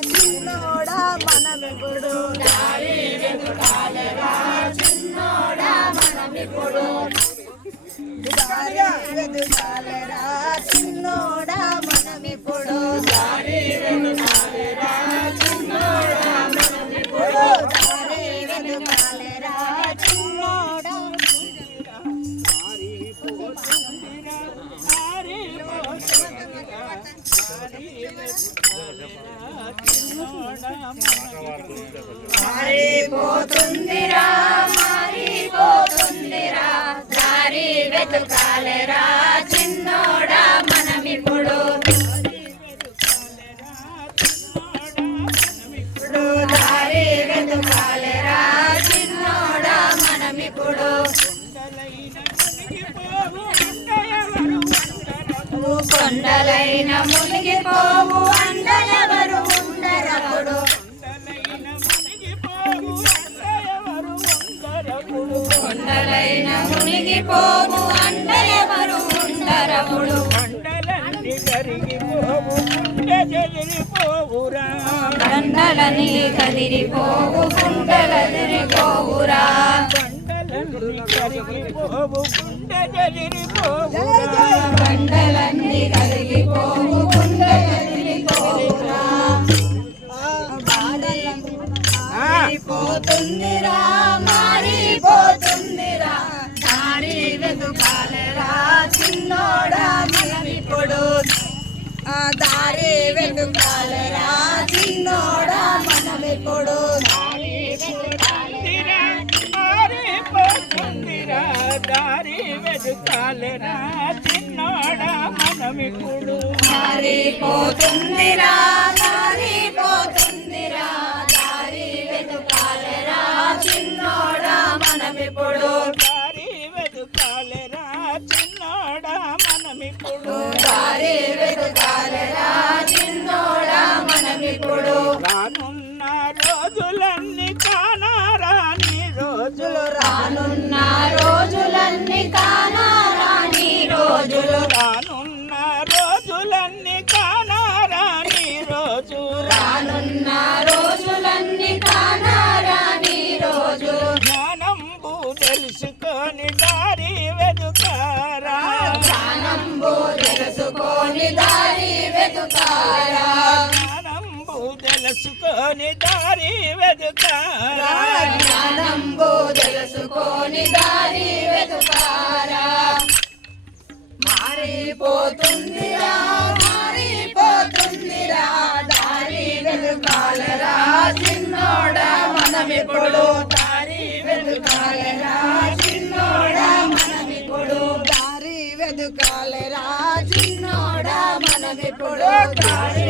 చిన్నోడా మనమిప్పుడు. చిన్నోడా మనమిప్పుడు. చిన్నోడా మనమిప్పుడు మారిపోతుందిరా మారిపోతుందిరా దారి వెతుకాలరా చిన్నోడ. కొండలైన మునిగిపోవు అండలెవరు ఉండరప్పుడు. కొండలైన మునిగిపోవు అండలెవరు ఉండరప్పుడు. మండలన్నీ కరిగిపోవు గుండె చెదిరిపోవురా దండలని కదిరిపోవు కొండలదిరిపోవురా మండలన్నీ కరిగిపోవు బండలన్నీ కరిగిపోవు గుండెలదిరిపోవురా మారిపోతుందిరా మారిపోతుందిరా దారి వెతుకాలరా చిన్నోడా మనమిప్పుడు ఆ దారి వెతుకాలరా చిన్నోడా మనమిప్పుడు వెతుకాలరా చిన్నోడా మనమిప్పుడు? మారిపోతుందిరా మారిపోతుందిరా దారి వెతుకాలరా చిన్నోడా మనమిప్పుడు? దారి వెతుకాలరా చిన్నోడా మనమిప్పుడు? దారి వెతుకాలరా తెలుసుకొని దారి వెతుకారా? జ్ఞానంబు తెలుసుకొని దారి వెతుకారా? మారిపోతుందిరా మారిపోతుందిరా దారి వెతుకాలరా? చిన్నోడా మనమిప్పుడు దారి వెతుకాలరా? చిన్నోడా మనమిప్పుడు దారి వెతుకాలరా? చిన్నోడా మనమిప్పుడు దారి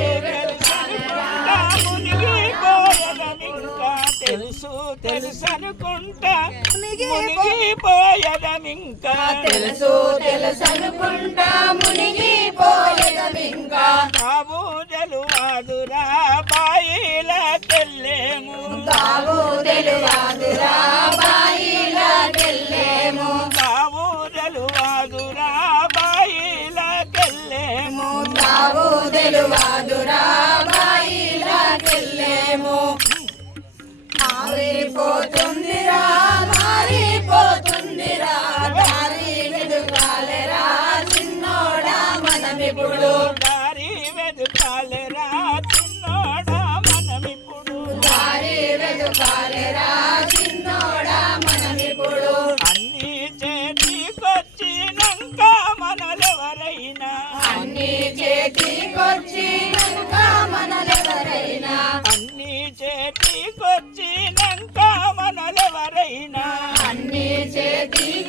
తెలుసు తెలుసు. అనుకుంటా మునిగిపోయదమింకా. తెలుసు తెలుసు అనుకుంటా మునిగిపోయేదమింకా కాబూజలు వాదురా బాయిల తెల్లేము. తావు తెలువాదురా బాయిల తెల్లేము. కాబూజలు వాదురా బాయిల తెల్లేము. తావు తెలువాదురా మారిపోతుందిరా మారిపోతుందిరా దారి వెతుకాలరా చిన్నోడా మనమిప్పుడు. దారి వెతుకాలరా చిన్నోడా మనమిప్పుడు. దారి వెతుకాలరా చిన్నోడా మనమిప్పుడు. అన్ని చేతికొచ్చినాక మనలెవరైనా? అన్ని చేతికొచ్చినాక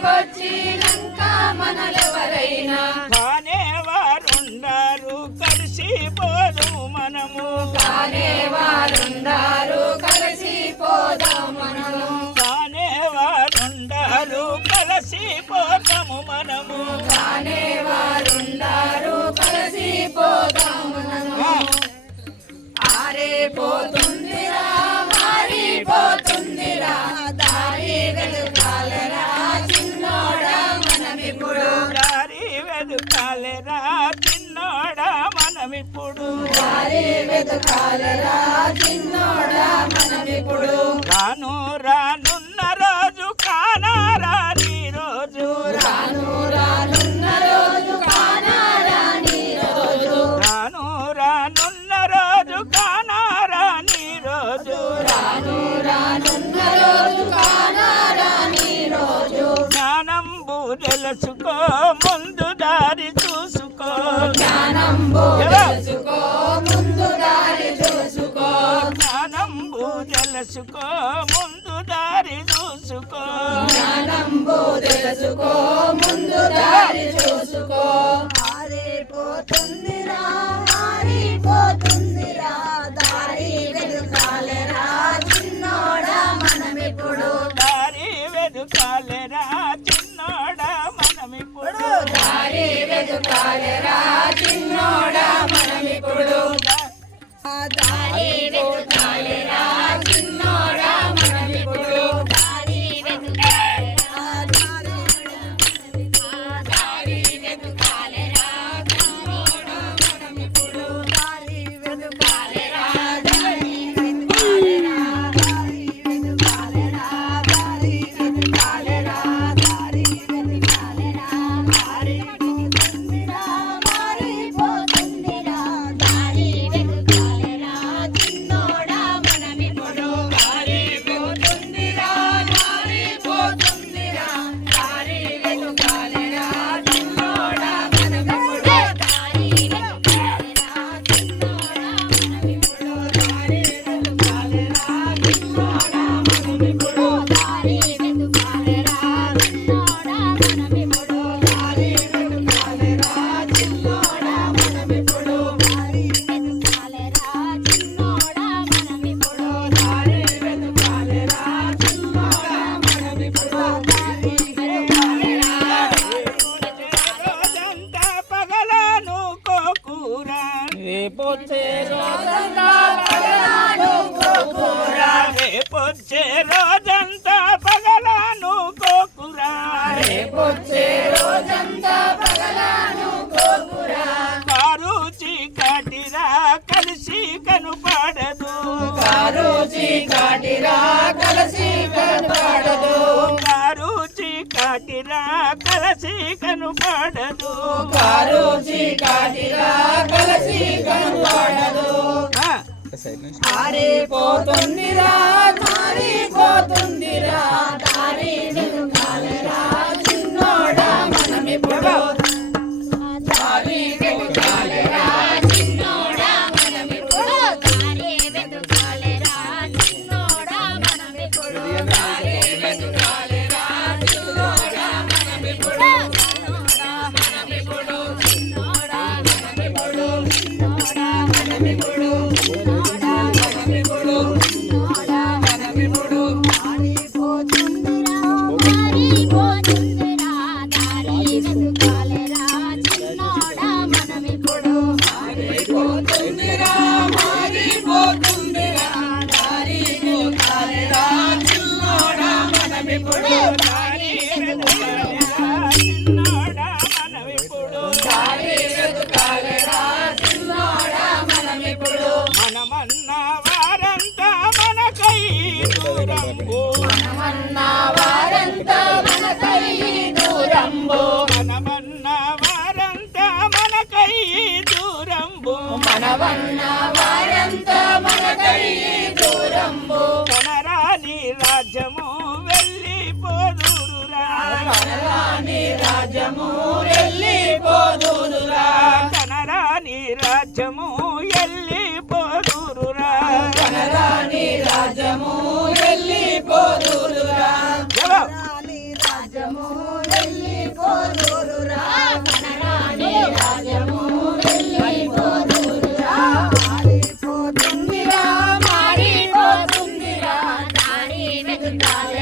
చేతికొచ్చినాక మనలెవరైనా బ్రతకాలరా చిన్నోడా మనమిప్పుడు? రాను రాను తెలుసుకో ముందు దారి చూసుకో. జ్ఞానంబు తెలుసుకో ముందు దారి చూసుకో. మారిపోతుందిరా మారిపోతుందిరా. దారి వెనుకాలరా చిన్నోడా మనమిప్పుడు. దారి వెనుకాలరా చిన్నోడా మారుచి కాటిరా కలసి కాటిరా కలసి కనపడదు. మారుచి కాటిరా కలసి కనపడదు. ఆరిపోతుందిరా మారిపోతుందిరా దారి చిన్నోడా మనమిప్పుడు వన్న రాజము మనకయ్యి దూరంబు. కొనరాని రాజ్యము వెళ్ళి పోదురురా. కొనరాని రాజ్యము వెళ్ళి పోదురురా. కొనరాని రాజ్యము i don't finale.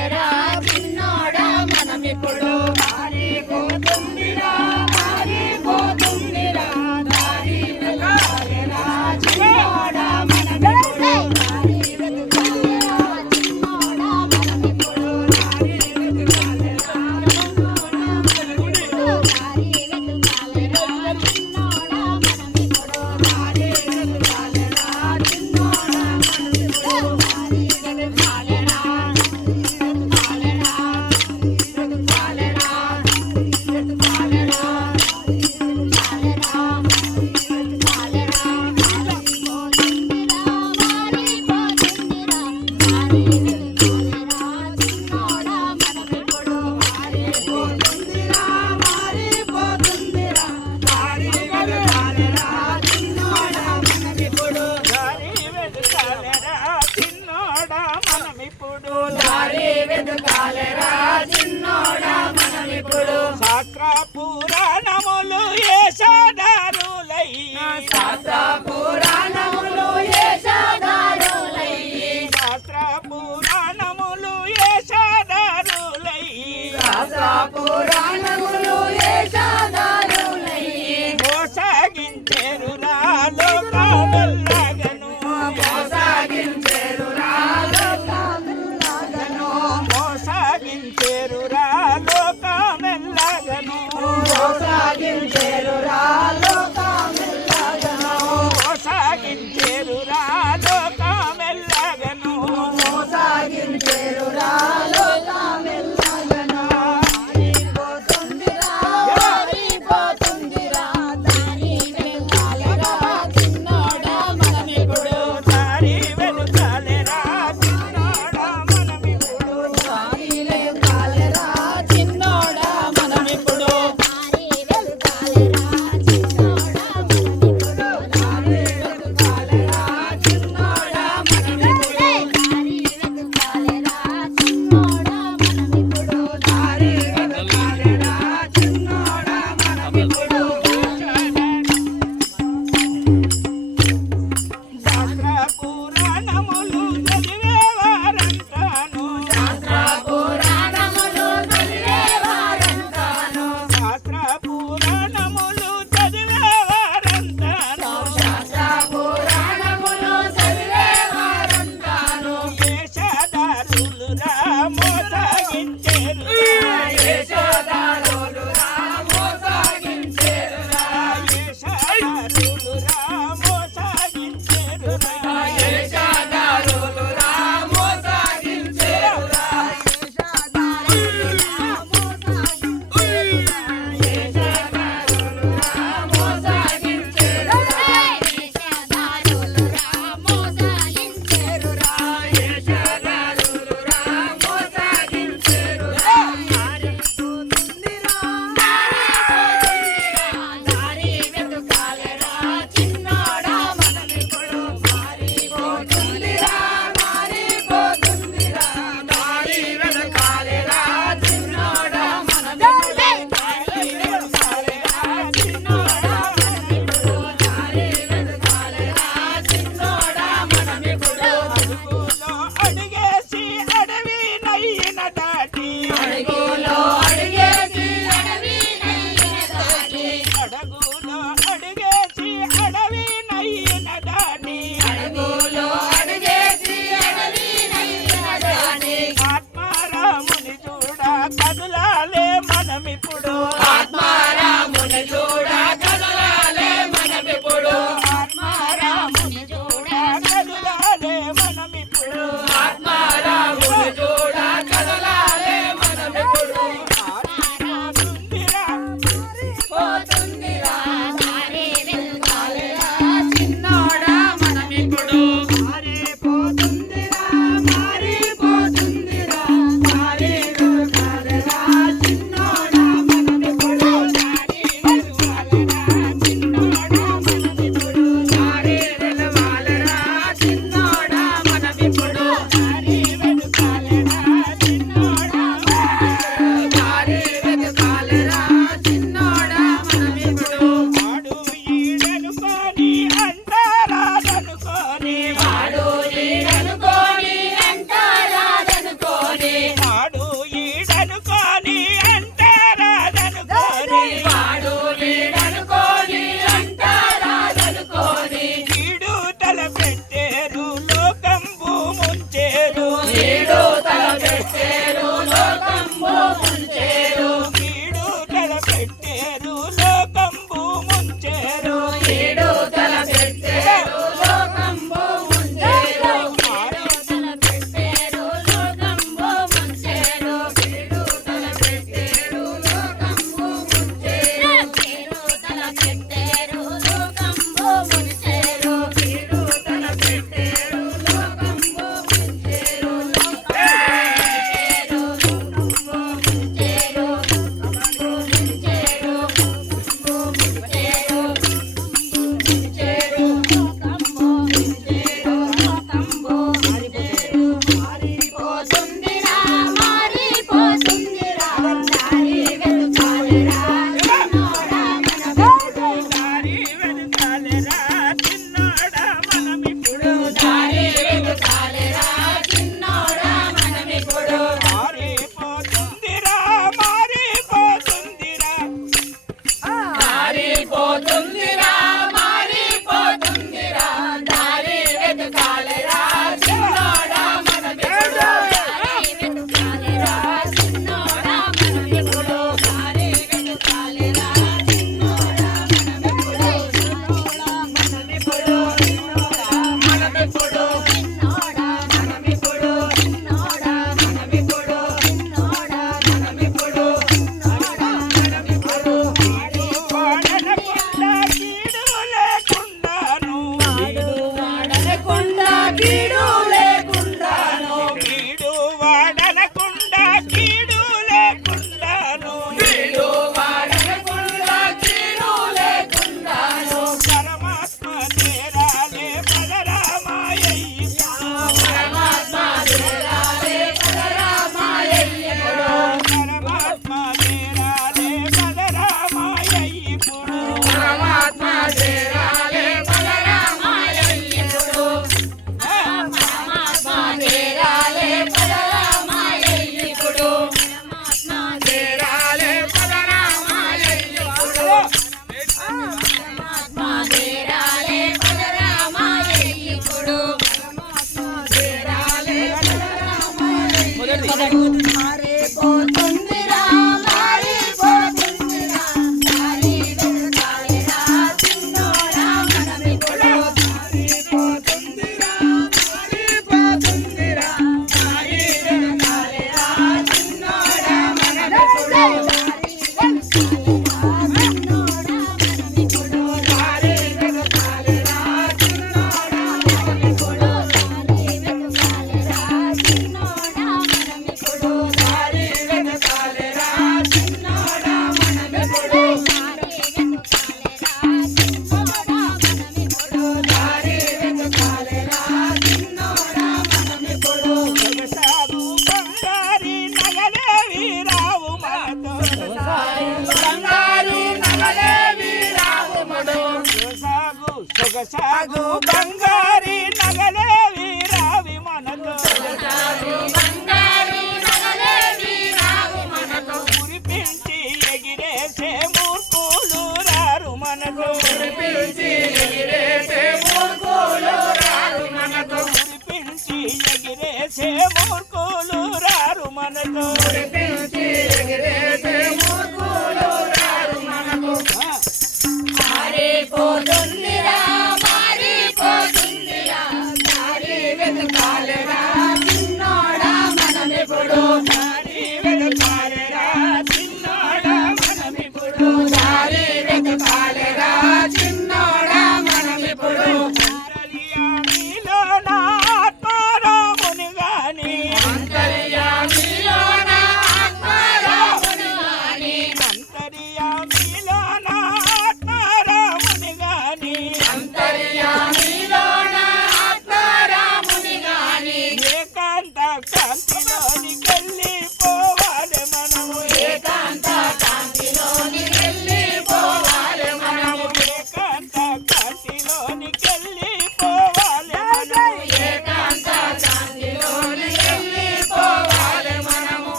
ignored.